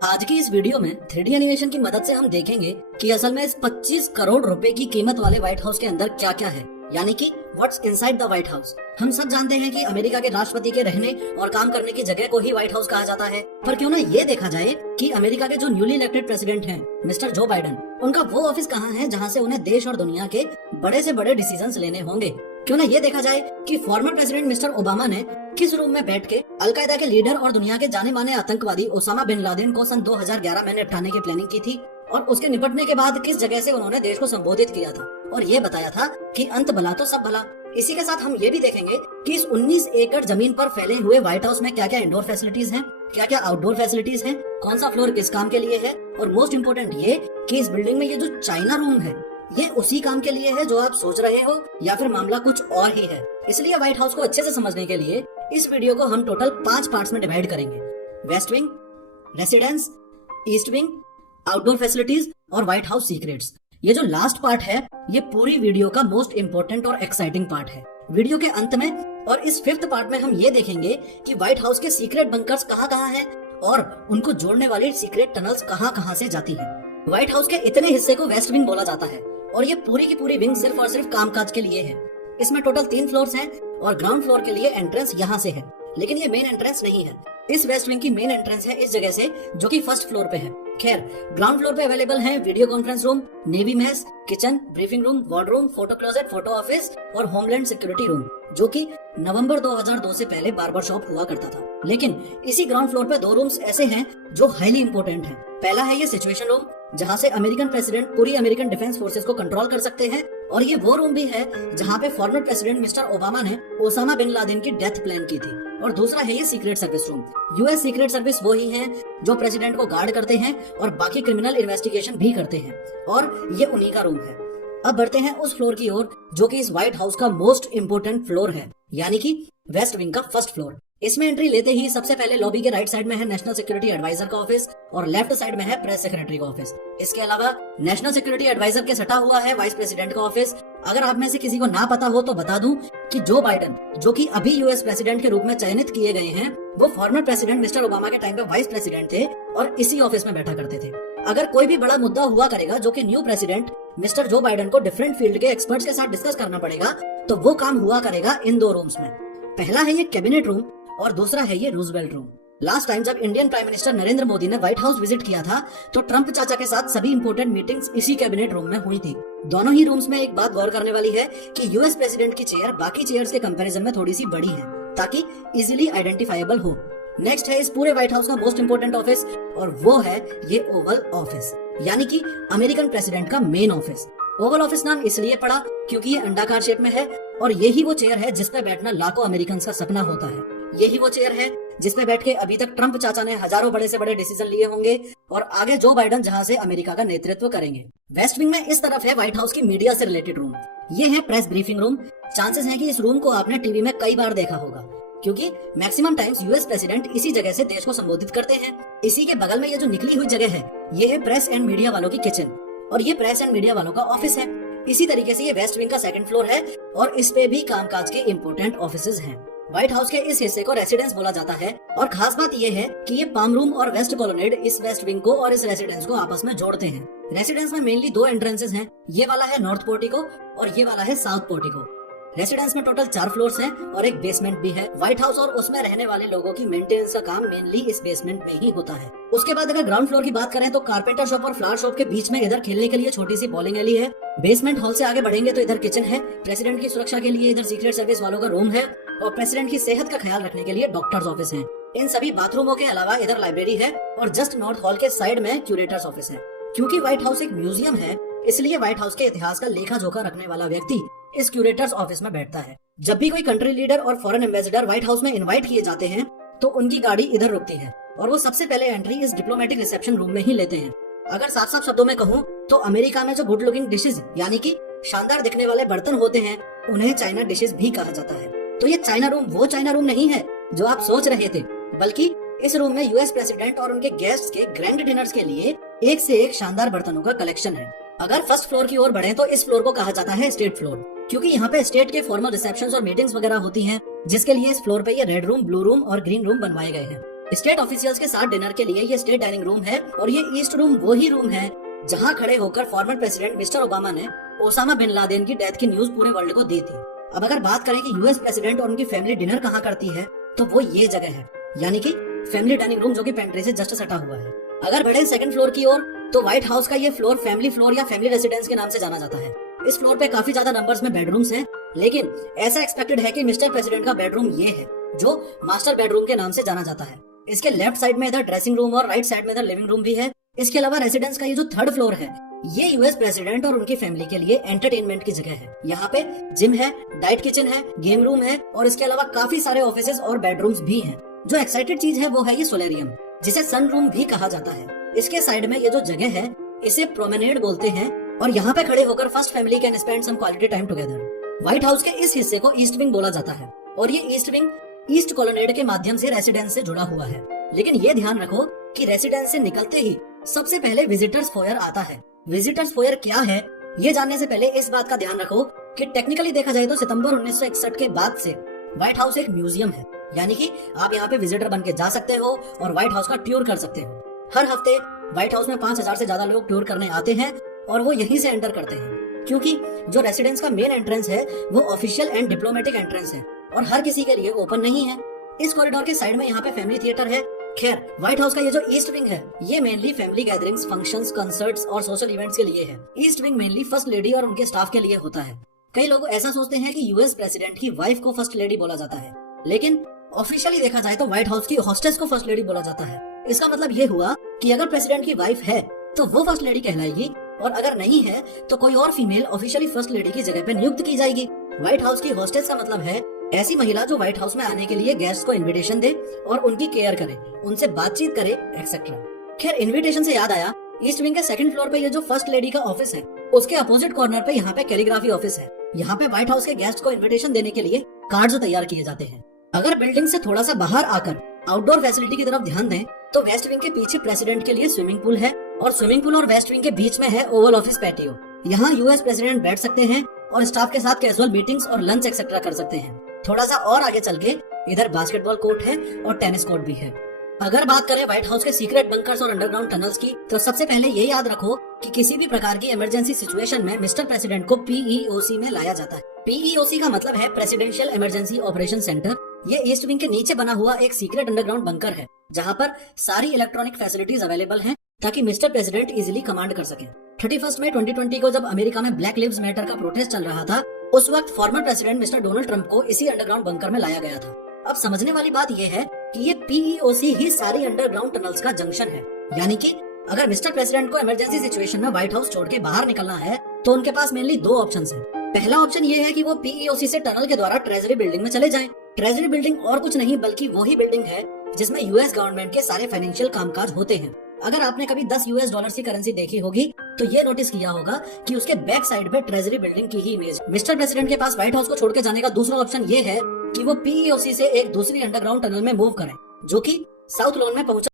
आज की इस वीडियो में 3D एनिमेशन की मदद से हम देखेंगे कि असल में इस 25 करोड़ रुपए की कीमत वाले व्हाइट हाउस के अंदर क्या क्या है, यानी कि what's inside the white house. हम सब जानते हैं कि अमेरिका के राष्ट्रपति के रहने और काम करने की जगह को ही व्हाइट हाउस कहा जाता है, पर क्यों ना ये देखा जाए कि अमेरिका के जो न्यूली इलेक्टेड प्रेसिडेंट हैं मिस्टर जो बाइडेन, उनका वो ऑफिस कहाँ है जहाँ से उन्हें देश और दुनिया के बड़े से बड़े डिसीजंस लेने होंगे। क्यों ना ये देखा जाए कि फॉर्मर प्रेसिडेंट मिस्टर ओबामा ने किस रूम में बैठ के अलकायदा के लीडर और दुनिया के जाने माने आतंकवादी ओसामा बिन लादेन को सन 2011 में निपटाने की प्लानिंग की थी, और उसके निपटने के बाद किस जगह से उन्होंने देश को संबोधित किया था और ये बताया था कि अंत भला तो सब भला। इसी के साथ हम ये भी देखेंगे कि इस 19 एकड़ जमीन पर फैले हुए व्हाइट हाउस में क्या क्या इंडोर फैसिलिटीज हैं, क्या क्या आउटडोर फैसिलिटीज हैं, कौन सा फ्लोर किस काम के लिए है, और मोस्ट इम्पोर्टेंट ये कि इस बिल्डिंग में ये जो चाइना रूम है ये उसी काम के लिए है जो आप सोच रहे हो या फिर मामला कुछ और ही है। इसलिए व्हाइट हाउस को अच्छे से समझने के लिए इस वीडियो को हम टोटल 5 पार्ट्स में डिवाइड करेंगे: West Wing, residence, East Wing, outdoor facilities और व्हाइट हाउस सीक्रेट्स। ये जो लास्ट पार्ट है ये पूरी वीडियो का मोस्ट इम्पोर्टेंट और एक्साइटिंग पार्ट है। वीडियो के अंत में और इस 5th पार्ट में हम ये देखेंगे कि व्हाइट हाउस के सीक्रेट बंकर्स कहाँ कहाँ हैं और उनको जोड़ने वाली सीक्रेट टनल्स कहाँ कहाँ से जाती है। व्हाइट हाउस के इतने हिस्से को वेस्ट विंग बोला जाता है और ये पूरी की पूरी विंग सिर्फ और सिर्फ कामकाज के लिए है। इसमें टोटल 3 फ्लोर्स हैं और ग्राउंड फ्लोर के लिए एंट्रेंस यहाँ से है, लेकिन ये मेन एंट्रेंस नहीं है। इस वेस्ट विंग की मेन एंट्रेंस है इस जगह से जो कि फर्स्ट फ्लोर पे है। खैर, ग्राउंड फ्लोर पे अवेलेबल है video conference room, navy mess, kitchen, briefing room, wardroom, photo closet, photo office और होमलैंड सिक्योरिटी रूम, जो कि नवंबर 2002 से पहले बार्बर शॉप हुआ करता था। लेकिन इसी ग्राउंड फ्लोर पे 2 रूम्स ऐसे हैं जो हाईली इंपोर्टेंट हैं। पहला है ये सिचुएशन रूम, जहाँ से अमेरिकन प्रेसिडेंट पूरी अमेरिकन डिफेंस फोर्सेस को कंट्रोल कर सकते हैं, और ये वो रूम भी है जहाँ पे फॉर्मर प्रेसिडेंट मिस्टर ओबामा ने ओसामा बिन लादेन की डेथ प्लान की थी। और दूसरा है ये secret service room. US secret service वो ही है जो प्रेसिडेंट को गार्ड करते हैं और बाकी क्रिमिनल इन्वेस्टिगेशन भी करते हैं, और ये उन्हीं का रूम है। अब बढ़ते हैं उस फ्लोर की ओर जो कि इस व्हाइट हाउस का मोस्ट इम्पोर्टेंट फ्लोर है, यानी कि वेस्ट विंग का फर्स्ट फ्लोर। इसमें एंट्री लेते ही सबसे पहले लॉबी के राइट साइड में है नेशनल सिक्योरिटी एडवाइजर का ऑफिस और लेफ्ट साइड में है प्रेस सेक्रेटरी का ऑफिस। इसके अलावा नेशनल सिक्योरिटी एडवाइजर के सटा हुआ है वाइस प्रेसिडेंट का ऑफिस। अगर आप में से किसी को ना पता हो तो बता दूं कि जो बाइडेन, जो कि अभी यूएस प्रेसिडेंट के रूप में चयनित किए गए हैं, वो फॉर्मर प्रेसिडेंट मिस्टर ओबामा के टाइम पे वाइस प्रेसिडेंट थे और इसी ऑफिस में बैठा करते थे। अगर कोई भी बड़ा मुद्दा हुआ करेगा जो कि new president mister Joe Biden को डिफरेंट फील्ड के एक्सपर्ट्स के साथ डिस्कस करना पड़ेगा, तो वो काम हुआ करेगा इन 2 रूम्स में। पहला है ये कैबिनेट रूम और दूसरा है ये रूजवेल्ट रूम। लास्ट टाइम जब Indian prime minister Narendra Modi ने व्हाइट हाउस विजिट किया था तो ट्रंप चाचा के साथ सभी इंपोर्टेंट मीटिंग्स इसी कैबिनेट रूम में हुई थी। दोनों ही रूम्स में एक बात गौर करने वाली है कि यूएस प्रेसिडेंट की चेयर बाकी चेयर्स के कंपैरिजन में थोड़ी सी बड़ी है ताकि इजीली आइडेंटिफाइबल हो। नेक्स्ट है इस पूरे व्हाइट हाउस का मोस्ट इम्पोर्टेंट ऑफिस और वो है ये ओवल ऑफिस, यानी कि अमेरिकन प्रेसिडेंट का मेन ऑफिस। ओवल ऑफिस नाम इसलिए पड़ा क्योंकि ये अंडाकार शेप में है और यही वो चेयर है जिसपे बैठना लाखों अमेरिकन का सपना होता है। यही वो चेयर है जिसपे बैठ के अभी तक ट्रंप चाचा ने हजारों बड़े से बड़े डिसीजन लिए होंगे और आगे जो बाइडेन जहां से अमेरिका का नेतृत्व करेंगे। वेस्ट विंग में इस तरफ है व्हाइट हाउस की मीडिया से रिलेटेड रूम। ये है प्रेस ब्रीफिंग रूम। चांसेस हैं कि इस रूम को आपने टीवी में कई बार देखा होगा क्योंकि मैक्सिमम टाइम्स यूएस प्रेसिडेंट इसी जगह से देश को संबोधित करते हैं। इसी के बगल में ये जो निकली हुई जगह है ये है प्रेस एंड मीडिया वालों की किचन और ये प्रेस एंड मीडिया वालों का ऑफिस है। इसी तरीके से ये वेस्ट विंग का 2nd फ्लोर है और इस पे भी कामकाज के इम्पोर्टेंट ऑफिसेज हैं। व्हाइट हाउस के इस हिस्से को रेसिडेंस बोला जाता है और खास बात ये है कि ये पाम रूम और वेस्ट कॉलोनेड इस वेस्ट विंग को और इस रेसिडेंस को आपस में जोड़ते हैं। रेसिडेंस में मेनली 2 एंट्रेंसेस हैं, ये वाला है नॉर्थ पोर्टिको और ये वाला है साउथ पोर्टिको। रेसिडेंस में टोटल 4 फ्लोर्स हैं और एक बेसमेंट भी है। व्हाइट हाउस और उसमें रहने वाले लोगों की मेंटेनेंस का काम मेनली इस बेसमेंट में ही होता है। उसके बाद अगर ग्राउंड फ्लोर की बात करें तो कारपेंटर शॉप और फ्लावर शॉप के बीच में इधर खेलने के लिए छोटी सी बॉलिंग एली है। बेसमेंट हॉल से आगे बढ़ेंगे तो इधर किचन है। प्रेसिडेंट की सुरक्षा के लिए इधर सीक्रेट सर्विस वालों का रूम है और प्रेसिडेंट की सेहत का ख्याल रखने के लिए डॉक्टर्स ऑफिस है। इन सभी बाथरूमों के अलावा इधर लाइब्रेरी है और जस्ट नॉर्थ हॉल के साइड में क्यूरेटर्स ऑफिस है। क्योंकि व्हाइट हाउस एक म्यूजियम है इसलिए व्हाइट हाउस के इतिहास का लेखा जोखा रखने वाला व्यक्ति इस क्यूरेटर्स ऑफिस में बैठता है। जब भी कोई कंट्री लीडर और फॉरेन एम्बेसडर व्हाइट हाउस में इनवाइट किए जाते हैं तो उनकी गाड़ी इधर रुकती है और वो सबसे पहले एंट्री इस डिप्लोमेटिक रिसेप्शन रूम में ही लेते हैं। अगर साफ साफ शब्दों में कहूँ तो अमेरिका में जो गुड लुकिंग डिशेज यानी कि शानदार दिखने वाले बर्तन होते हैं उन्हें चाइना डिशेज भी कहा जाता है। तो ये चाइना रूम वो चाइना रूम नहीं है जो आप सोच रहे थे, बल्कि इस रूम में यूएस प्रेसिडेंट और उनके गेस्ट के ग्रैंड डिनर्स के लिए एक से एक शानदार बर्तनों का कलेक्शन है। अगर फर्स्ट फ्लोर की ओर बढ़े तो इस फ्लोर को कहा जाता है स्टेट फ्लोर, क्योंकि यहाँ पे स्टेट के फॉर्मल रिसेप्शंस और मीटिंग्स वगैरह होती हैं, जिसके लिए इस फ्लोर पे ये रेड रूम, ब्लू रूम और ग्रीन रूम बनवाए गए हैं। स्टेट ऑफिशियल्स के साथ डिनर के लिए ये स्टेट डाइनिंग रूम है और ये ईस्ट रूम वही रूम है जहाँ खड़े होकर फॉर्मर प्रेसिडेंट मिस्टर ओबामा ने ओसामा बिन लादेन की डेथ की न्यूज पूरे वर्ल्ड को दी थी। अब अगर बात करें कि यूएस प्रेसिडेंट और उनकी फैमिली डिनर कहाँ करती है तो वो ये जगह है, यानी कि फैमिली डाइनिंग रूम, जो कि पेंट्री से जस्ट सटा हुआ है। अगर बढ़े सेकंड फ्लोर की ओर तो व्हाइट हाउस का ये फ्लोर फैमिली फ्लोर या फैमिली रेसिडेंस के नाम से जाना जाता है। इस फ्लोर पे काफी ज्यादा नंबर्स में बेडरूम्स हैं, लेकिन ऐसा एक्सपेक्टेड है कि मिस्टर प्रेसिडेंट का बेडरूम ये है जो मास्टर बेडरूम के नाम से जाना जाता है। इसके लेफ्ट साइड में इधर ड्रेसिंग रूम और राइट साइड में इधर लिविंग रूम भी है। इसके अलावा रेसिडेंस का ये जो थर्ड फ्लोर है ये यूएस प्रेसिडेंट और उनकी फैमिली के लिए एंटरटेनमेंट की जगह है। यहाँ पे जिम है, डाइट किचन है, गेम रूम है और इसके अलावा काफी सारे ऑफिसेस और बेडरूम्स भी हैं। जो एक्साइटेड चीज है वो है ये सोलेरियम, जिसे सन रूम भी कहा जाता है। इसके साइड में ये जो जगह है इसे प्रोमेनेड बोलते हैं और यहाँ पे खड़े होकर first family can spend some quality time together. White House के इस हिस्से को ईस्ट विंग बोला जाता है और ये ईस्ट विंग ईस्ट कॉलोनेड के माध्यम से रेसिडेंस से जुड़ा हुआ है। लेकिन ये ध्यान रखो कि रेसिडेंस से निकलते ही सबसे पहले विजिटर्स फोयर आता है। विजिटर्स फोयर क्या है ये जानने से पहले इस बात का ध्यान रखो कि टेक्निकली देखा जाए तो सितंबर 1961 के बाद से व्हाइट हाउस एक म्यूजियम है, यानी कि आप यहाँ पे विजिटर बन के जा सकते हो और व्हाइट हाउस का टूर कर सकते हो। हर हफ्ते व्हाइट हाउस में 5000 से ज्यादा लोग टूर करने आते हैं और वो यहीं से एंटर करते हैं, क्योंकि जो रेसिडेंस का मेन एंट्रेंस है वो ऑफिशियल एंड डिप्लोमेटिक एंट्रेंस है और हर किसी के लिए ओपन नहीं है। इस कॉरिडोर के साइड में यहाँ पे फैमिली थिएटर है। खैर, व्हाइट हाउस का ये जो ईस्ट विंग है ये mainly family gatherings, functions, concerts और सोशल इवेंट्स के लिए है। East wing mainly first lady और उनके स्टाफ के लिए होता है। कई लोग ऐसा सोचते हैं कि यूएस प्रेसिडेंट की वाइफ को फर्स्ट लेडी बोला जाता है, लेकिन ऑफिशियली देखा जाए तो व्हाइट हाउस की हॉस्टेस को फर्स्ट लेडी बोला जाता है। इसका मतलब ये हुआ कि अगर प्रेसिडेंट की वाइफ है तो वो फर्स्ट लेडी कहलाएगी और अगर नहीं है तो कोई और फीमेल ऑफिशियली फर्स्ट लेडी की जगह पे नियुक्त की जाएगी। व्हाइट हाउस की हॉस्टेस का मतलब है ऐसी महिला जो व्हाइट हाउस में आने के लिए गेस्ट को इनविटेशन दे और उनकी केयर करे, उनसे बातचीत करे, एक्सेट्रा। खैर, इनविटेशन से याद आया, ईस्ट विंग के सेकंड फ्लोर पे ये जो फर्स्ट लेडी का ऑफिस है उसके अपोजिट कॉर्नर पे यहाँ पे कैलीग्राफी ऑफिस है। यहाँ पे व्हाइट हाउस के गेस्ट को इनविटेशन देने के लिए कार्ड्स तैयार किए जाते हैं। अगर बिल्डिंग से थोड़ा सा बाहर आकर आउटडोर फैसिलिटी की तरफ ध्यान दें तो वेस्ट विंग के पीछे प्रेसिडेंट के लिए स्विमिंग पूल है और स्विमिंग पूल और वेस्ट विंग के बीच में है ओवल ऑफिस पैटियो। यहाँ यूएस प्रेसिडेंट बैठ सकते हैं और स्टाफ के साथ कैजुअल मीटिंग्स और लंच एक्सेट्रा कर सकते हैं। थोड़ा सा और आगे चल के इधर बास्केटबॉल कोर्ट है और टेनिस कोर्ट भी है। अगर बात करें व्हाइट हाउस के सीक्रेट बंकर्स और अंडरग्राउंड टनल्स की तो सबसे पहले ये याद रखो कि किसी भी प्रकार की इमरजेंसी सिचुएशन में मिस्टर प्रेसिडेंट को पीईओसी में लाया जाता है। पीईओसी का मतलब है प्रेसिडेंशियल इमरजेंसी ऑपरेशन सेंटर। ये ईस्ट विंग के नीचे बना हुआ एक सीक्रेट अंडरग्राउंड बंकर है जहाँ पर सारी इलेक्ट्रॉनिक फैसिलिटीज अवेलेबल हैं ताकि मिस्टर प्रेसिडेंट इजीली कमांड कर सके। 31 मई 2020 को जब अमेरिका में ब्लैक लिव्स मैटर का प्रोटेस्ट चल रहा था उस वक्त former president mister Donald Trump को इसी अंडरग्राउंड बंकर में लाया गया था। अब समझने वाली बात यह है कि ये पीईओसी ही सारी अंडरग्राउंड टनल्स का जंक्शन है, यानी कि अगर मिस्टर प्रेसिडेंट को इमरजेंसी सिचुएशन में व्हाइट हाउस छोड़ के बाहर निकलना है तो उनके पास मेनली दो ऑप्शन है। पहला ऑप्शन ये है कि वो पीईओसी से टनल के द्वारा ट्रेजरी बिल्डिंग में चले जाएं। ट्रेजरी बिल्डिंग और कुछ नहीं बल्कि वही बिल्डिंग है जिसमें यूएस गवर्नमेंट के सारे फाइनेंशियल कामकाज होते हैं। अगर आपने कभी 10 यूएस डॉलर की करेंसी देखी होगी तो ये नोटिस किया होगा कि उसके बैक साइड पे ट्रेजरी बिल्डिंग की ही इमेज। मिस्टर प्रेसिडेंट के पास व्हाइट हाउस को छोड़ के जाने का दूसरा ऑप्शन ये है कि वो पीईओसी से एक दूसरी अंडरग्राउंड टनल में मूव करें जो कि साउथ लॉन में पहुंचा